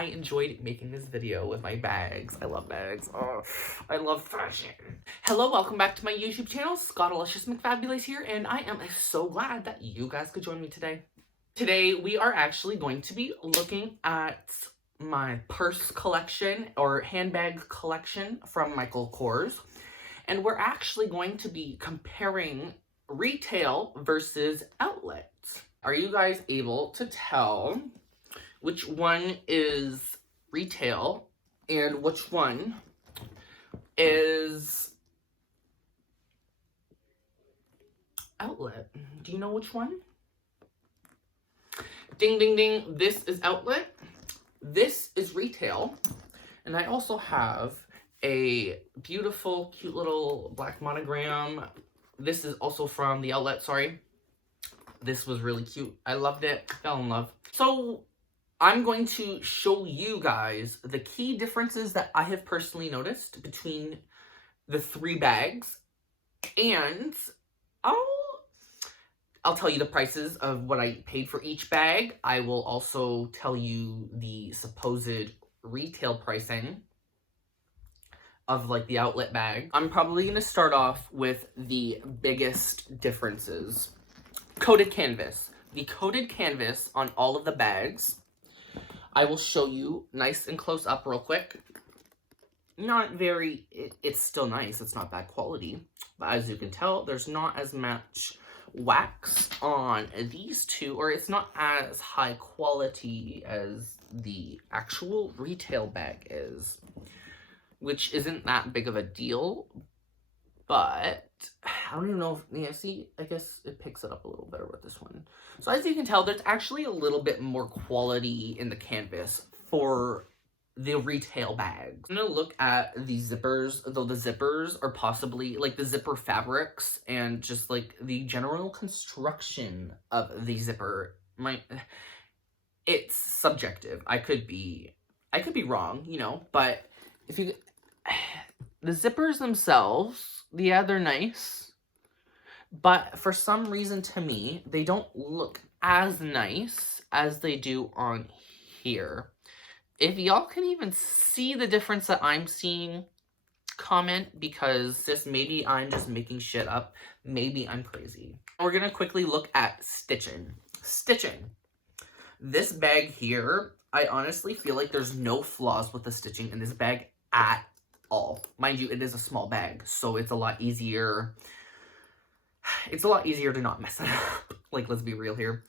I enjoyed making this video with my bags. I love bags. Oh, I love fashion. Hello, welcome back to my YouTube channel. Scottalicious McFabulous here, and I am so glad that you guys could join me today. Today, we are actually going to be looking at my purse collection or handbag collection from Michael Kors. And we're actually going to be comparing retail versus outlets. Are you guys able to tell which one is retail and which one is outlet? Do you know which one? Ding, ding, ding. This is outlet. This is retail. And I also have a beautiful, cute little black monogram. This is also from the outlet, sorry. This was really cute. I loved it. Fell in love. So I'm going to show you guys the key differences that I have personally noticed between the three bags. And I'll tell you the prices of what I paid for each bag. I will also tell you the supposed retail pricing of like the outlet bag. I'm probably going to start off with the biggest differences. Coated canvas. The coated canvas on all of the bags, I will show you nice and close up real quick. Not very, it's still nice. It's not bad quality. But as you can tell, there's not as much wax on these two, or it's not as high quality as the actual retail bag is, which isn't that big of a deal, but I don't even know if, yeah, see, I guess it picks it up a little better with this one. So as you can tell, there's actually a little bit more quality in the canvas for the retail bags. I'm gonna look at the zippers, though the zippers are possibly, like the zipper fabrics and just like the general construction of the zipper, it's subjective. I could be wrong, you know, but if you, the zippers themselves, yeah, they're nice, but for some reason to me, they don't look as nice as they do on here. If y'all can even see the difference that I'm seeing, comment, because just maybe I'm just making shit up. Maybe I'm crazy. We're gonna quickly look at stitching. Stitching. This bag here, I honestly feel like there's no flaws with the stitching in this bag at all. Mind you, it is a small bag, so it's a lot easier. It's a lot easier to not mess it up. Like, let's be real here.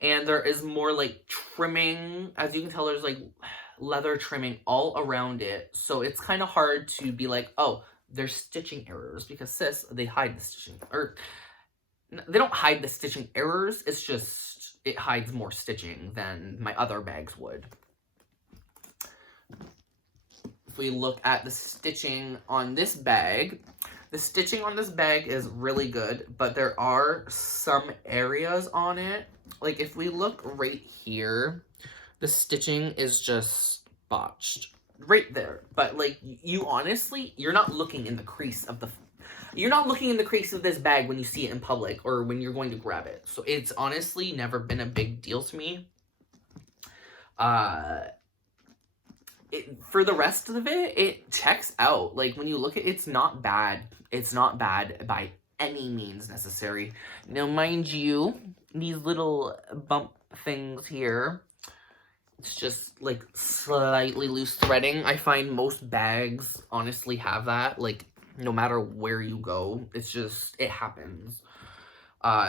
And there is more like trimming. As you can tell, there's like leather trimming all around it. So it's kind of hard to be like, oh, there's stitching errors, because sis, they hide the stitching, or they don't hide the stitching errors. It's just, it hides more stitching than my other bags would. If we look at the stitching on this bag, the stitching on this bag is really good, but there are some areas on it. Like if we look right here, the stitching is just botched right there. But like you honestly, you're not looking in the crease of this bag when you see it in public or when you're going to grab it. So it's honestly never been a big deal to me. For the rest of it, it checks out. Like when you look at it, it's not bad. It's not bad by any means necessary. Now, mind you, these little bump things here, it's just like slightly loose threading. I find most bags honestly have that. Like no matter where you go, it's just, it happens.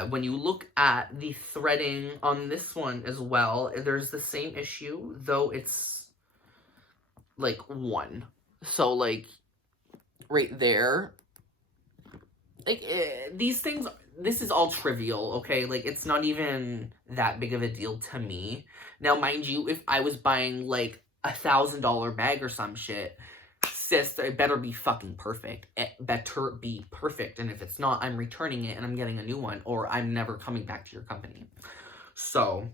When you look at the threading on this one as well, there's the same issue, though it's like one. So like right there, like these things, this is all trivial, okay? Like it's not even that big of a deal to me. Now mind you, if I was buying like $1,000 bag or some shit, sis, it better be fucking perfect. It better be perfect. And if it's not, I'm returning it and I'm getting a new one, or I'm never coming back to your company. So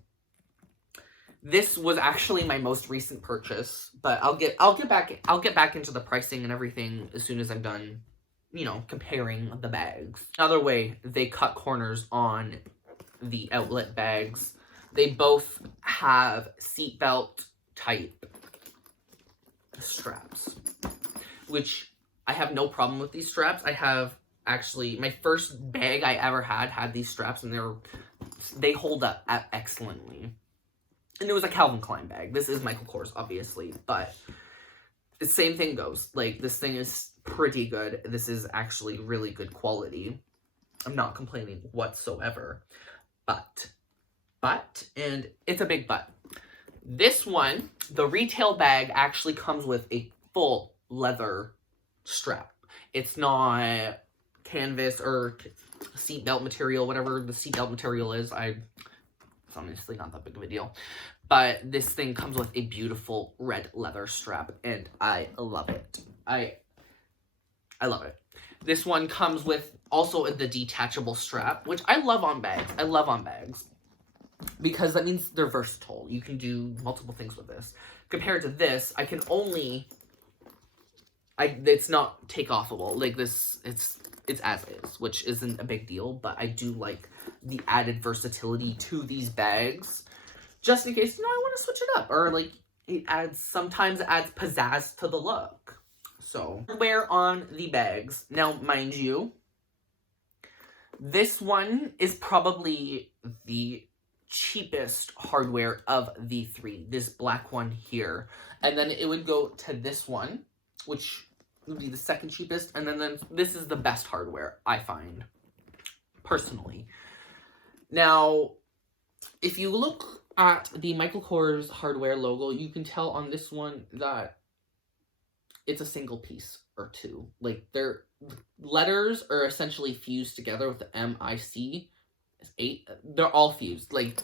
this was actually my most recent purchase, but I'll get back into the pricing and everything as soon as I'm done, you know, comparing the bags. Another way they cut corners on the outlet bags, they both have seatbelt type straps, which I have no problem with these straps. I have actually, my first bag I ever had these straps, and they hold up excellently. And it was a Calvin Klein bag. This is Michael Kors, obviously, but the same thing goes. Like, this thing is pretty good. This is actually really good quality. I'm not complaining whatsoever. But, and it's a big but. This one, the retail bag actually comes with a full leather strap. It's not canvas or seatbelt material, whatever the seatbelt material is. It's honestly not that big of a deal. But this thing comes with a beautiful red leather strap, and I love it. I love it. This one comes with also the detachable strap, which I love on bags. I love on bags, because that means they're versatile. You can do multiple things with this. Compared to this, I can only... it's not take-offable. Like, this, it's as is, which isn't a big deal, but I do like the added versatility to these bags, just in case, I want to switch it up, or, like, sometimes it adds pizzazz to the look. So, hardware on the bags. Now, mind you, this one is probably the cheapest hardware of the three. This black one here. And then it would go to this one, which would be the second cheapest. And then this is the best hardware, I find, personally. Now, if you look at the Michael Kors hardware logo, you can tell on this one that it's a single piece or two. Like, their letters are essentially fused together with the M-I-C. 8. They're all fused. Like,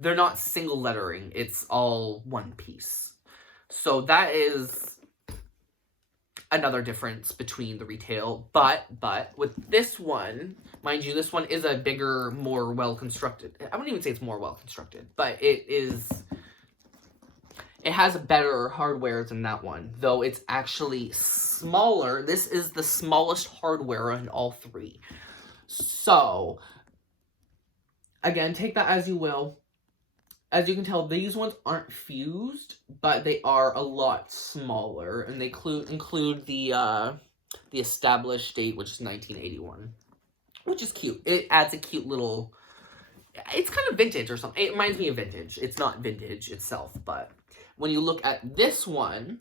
they're not single lettering. It's all one piece. So that is another difference between the retail. But with this one, mind you, this one is a bigger, more well-constructed. I wouldn't even say it's more well-constructed, but it has better hardware than that one, though it's actually smaller. This is the smallest hardware in all three. So, again, take that as you will. As you can tell, these ones aren't fused, but they are a lot smaller, and they include the established date, which is 1981, which is cute. It adds a cute little... It's kind of vintage or something. It reminds me of vintage. It's not vintage itself, but when you look at this one,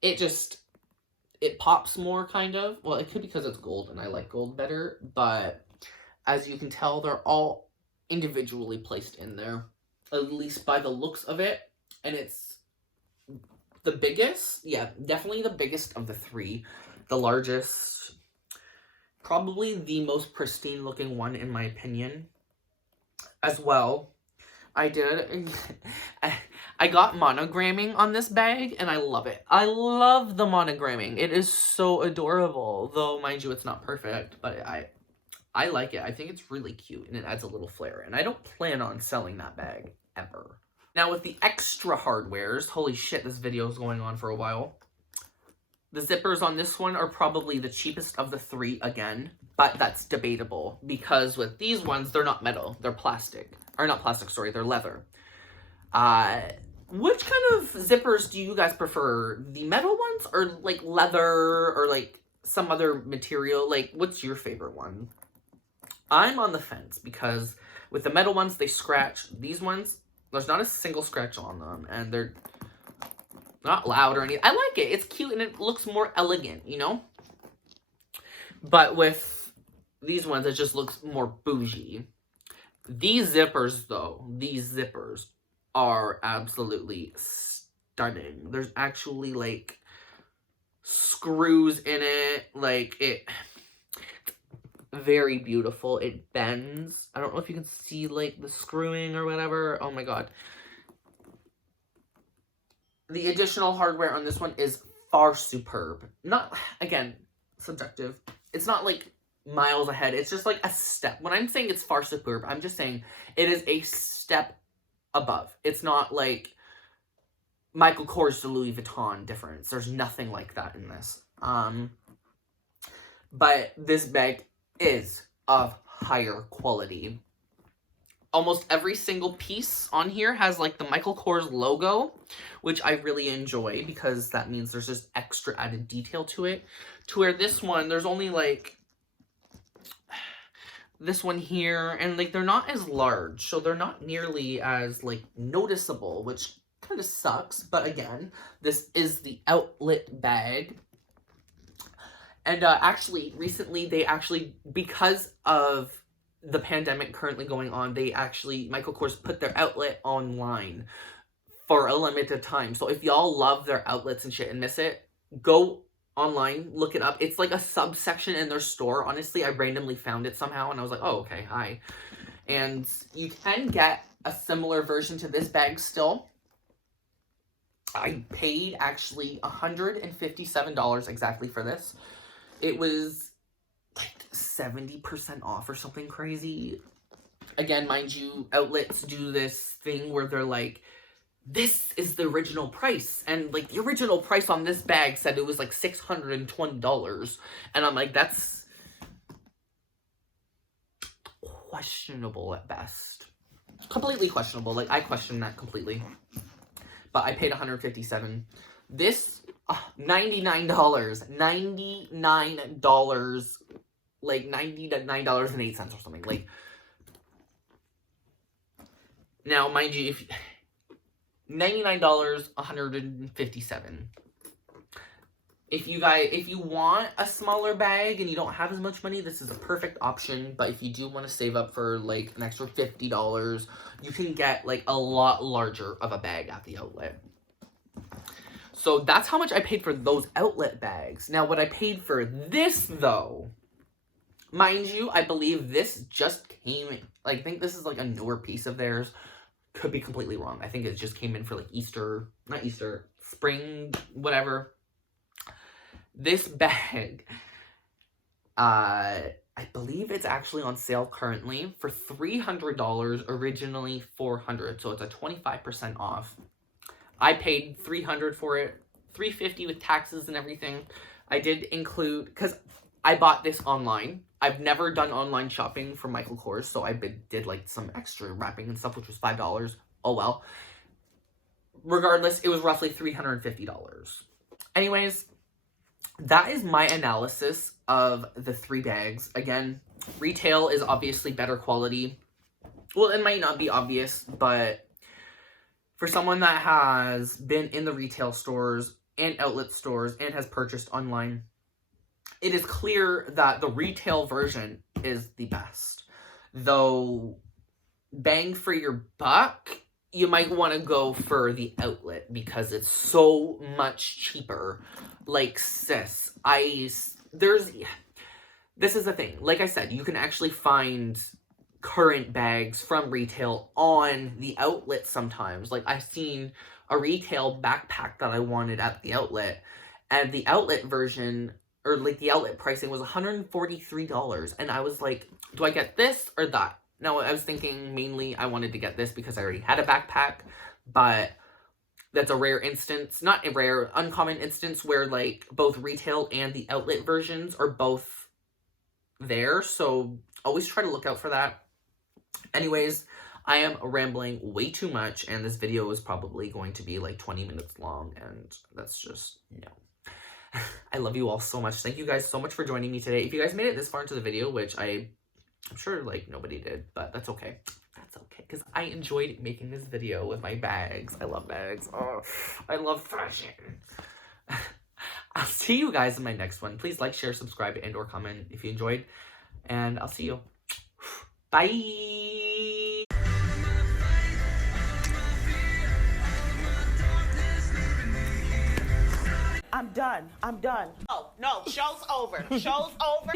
it pops more, kind of. Well, it could be because it's gold, and I like gold better, but as you can tell, they're all individually placed in there, at least by the looks of it. And it's the biggest, yeah, definitely the biggest of the three. The largest, probably the most pristine looking one, in my opinion. As well, I got monogramming on this bag, and I love it. I love the monogramming. It is so adorable, though, mind you, it's not perfect, but I like it. I think it's really cute, and it adds a little flair, and I don't plan on selling that bag, ever. Now, with the extra hardwares, holy shit, this video is going on for a while. The zippers on this one are probably the cheapest of the three, again, but that's debatable, because with these ones, they're not metal, they're plastic. Or not plastic, sorry, they're leather. Which kind of zippers do you guys prefer? The metal ones, or, like, leather, or, like, some other material? Like, what's your favorite one? I'm on the fence, because with the metal ones, they scratch. These ones, there's not a single scratch on them, and they're not loud or anything. I like it. It's cute, and it looks more elegant, you know? But with these ones, it just looks more bougie. These zippers, though, are absolutely stunning. There's actually, like, screws in it. Like, very beautiful. It bends. I don't know if you can see, like, the screwing or whatever. Oh my god. The additional hardware on this one is far superb. Not, again, subjective. It's not, like, miles ahead. It's just, like, a step. When I'm saying it's far superb, I'm just saying it is a step above. It's not, like, Michael Kors to Louis Vuitton difference. There's nothing like that in this. But this bag is of higher quality. almost every single piece on here has like the Michael Kors logo, which I really enjoy because that means there's just extra added detail to it. To where this one, there's only like this one here, and like they're not as large, so they're not nearly as like noticeable, which kind of sucks. But again, this is the outlet bag. And actually, recently, because of the pandemic currently going on, Michael Kors put their outlet online for a limited time. So if y'all love their outlets and shit and miss it, go online, look it up. It's like a subsection in their store. Honestly, I randomly found it somehow, and I was like, oh, okay, hi. And you can get a similar version to this bag still. I paid, actually, $157 exactly for this. It was like 70% off or something crazy. Again, mind you, outlets do this thing where they're like, this is the original price. And like the original price on this bag said it was like $620. And I'm like, that's questionable at best. Completely questionable. Like, I question that completely. But I paid $157. This $99, like $99.08 or something. Like, now, mind you, if $99, $157. If you want a smaller bag and you don't have as much money, this is a perfect option. But if you do want to save up for like an extra $50, you can get like a lot larger of a bag at the outlet. So that's how much I paid for those outlet bags. Now, what I paid for this, though, mind you, I believe this just came, like, I think this is, like, a newer piece of theirs. Could be completely wrong. I think it just came in for, like, spring, whatever. This bag, I believe it's actually on sale currently for $300, originally $400. So it's a 25% off. I paid $300 for it, $350 with taxes and everything. I did include, because I bought this online. I've never done online shopping for Michael Kors, so I did like some extra wrapping and stuff, which was $5. Oh well. Regardless, it was roughly $350. Anyways, that is my analysis of the 3 bags. Again, retail is obviously better quality. Well, it might not be obvious, but for someone that has been in the retail stores and outlet stores and has purchased online, it is clear that the retail version is the best. Though, bang for your buck, you might want to go for the outlet because it's so much cheaper. Like, sis, this is the thing. Like I said, you can actually find current bags from retail on the outlet sometimes. Like, I've seen a retail backpack that I wanted at the outlet, and the outlet version, or like the outlet pricing, was $143, and I was like, do I get this or that? Now, I was thinking mainly I wanted to get this because I already had a backpack, but that's a rare instance, not a rare, uncommon instance where like both retail and the outlet versions are both there, so always try to look out for that. Anyways, I am rambling way too much, and this video is probably going to be like 20 minutes long, and that's just, no. I love you all so much. Thank you guys so much for joining me today. If you guys made it this far into the video, which I'm sure like nobody did, but that's okay. That's okay, because I enjoyed making this video with my bags. I love bags. Oh, I love fashion. I'll see you guys in my next one. Please like, share, subscribe, and or comment if you enjoyed, and I'll see you. Bye! I'm done. I'm done. Oh, no, show's over. Show's over.